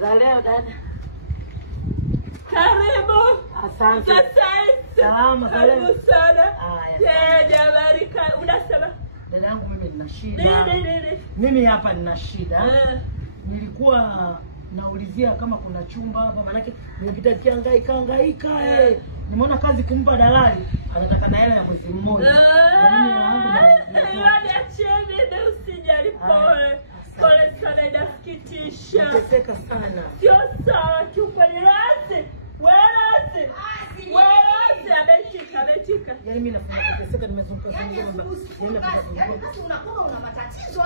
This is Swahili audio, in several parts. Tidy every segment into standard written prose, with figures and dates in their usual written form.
Za leo dada. Karibu. Asante. Salama. Karibu sana. Jamani, unasema? Dada yangu mimi nina shida. Mimi hapa nina shida. Nilikuwa naulizia kama kuna chumba hapa, maana yake nimepita kihangaika. Nimeona kazi kumpa dalali, anataka na hela ya mwezi mmoja. Mimi yangu acheni usijali pole. Pole sana, inasikitisha. Nateseka sana. Sio sawa chumba ni rasi. Ametika. Yaani mimi nateseka, nimezunguka unakuwa una matatizo.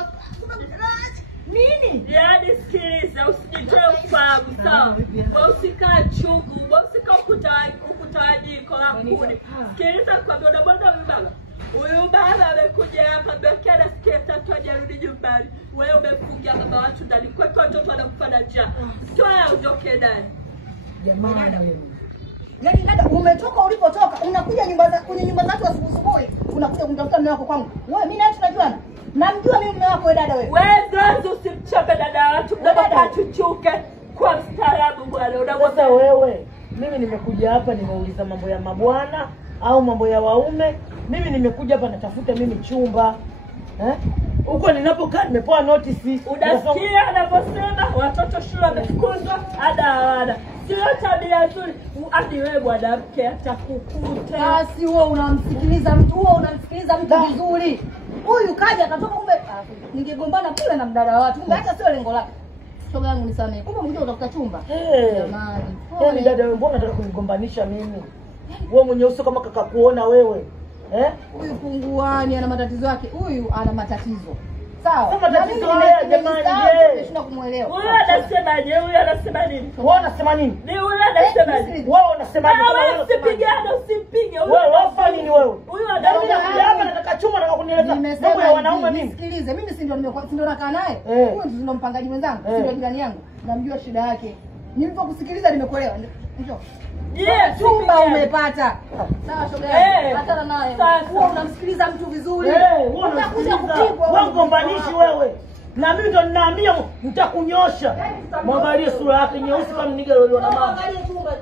Nini? Yaani sikiliza, usijitoe ufahamu, sawa? Usikae chungu, usikae ukutawajiko la kuni. Sikiliza kwa bodaboda mbaba. Huyu baba amekuja hapa bekia na siketa tu ajarudi nyumbani. Wewe umefungia baba watu ndani. Kwa hiyo watoto wanakufa na njaa. Toa utoke ndani. Jamani, yaani dada umetoka ulipotoka, unakuja kwenye nyumba zako asubuhi, unakuja kumtafuta mume wako kwangu. Wewe mimi naye tunajuana. Namjua mimi mume wako dada wewe. Wewe usimchape dada watu, dada chuchuke kwa mstaarabu bwana. Sasa wewe, mimi nimekuja hapa nimeuliza mambo ya mabwana au mambo ya waume. Mimi nimekuja hapa natafuta mimi chumba. Huko ninapokaa nimepoa notice. Unasikia anaposema watoto shule wamefukuzwa, ada. Sio tabia nzuri. Hadi wewe mwanamke atakukuta. Basi wewe unamsikiliza mtu, vizuri. Huyu kaja akatoka kumbe ningegombana kule na mdada wa watu. Kumbe hata sio lengo lake. Shoga yangu nisamee. Kumbe mngine utafuta chumba. Jamani. Yaani dada wewe mbona unataka kunigombanisha mimi? Wewe mwenyewe usio kama kaka kuona wewe. Huyu punguani ana matatizo yake. Huyu ana matatizo. Sawa. Kama matatizo haya jamani, tunashinda kumuelewa. Huyu anasemaje? Huyu anasema nini? Wewe unasema nini? Ni huyu anasemaje? Wewe unasemaje? Wewe usipigane, usimpige. Wewe wafa nini wewe? Huyu anakuja hapa nataka chuma na kunieleza mambo ya wanaume mimi. Sikilize, mimi si ndio nakaa naye. Huyu ndio mpangaji mwenzangu, si ndio jirani yangu. Namjua shida yake. Nilipokusikiliza nimekuelewa. Njoo. Chumba umepata. Sawa shoga yangu. Achana naye. Wewe unamsikiliza mtu vizuri. Unakuja kupigwa. Wewe ngombanishi wewe. Na mimi ndo ninaambia nitakunyosha. Mwangalie sura yake nyeusi kama niga leo na mama. Angalia chumba.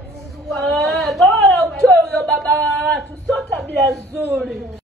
Bora utoe huyo baba wa watu, sio tabia nzuri.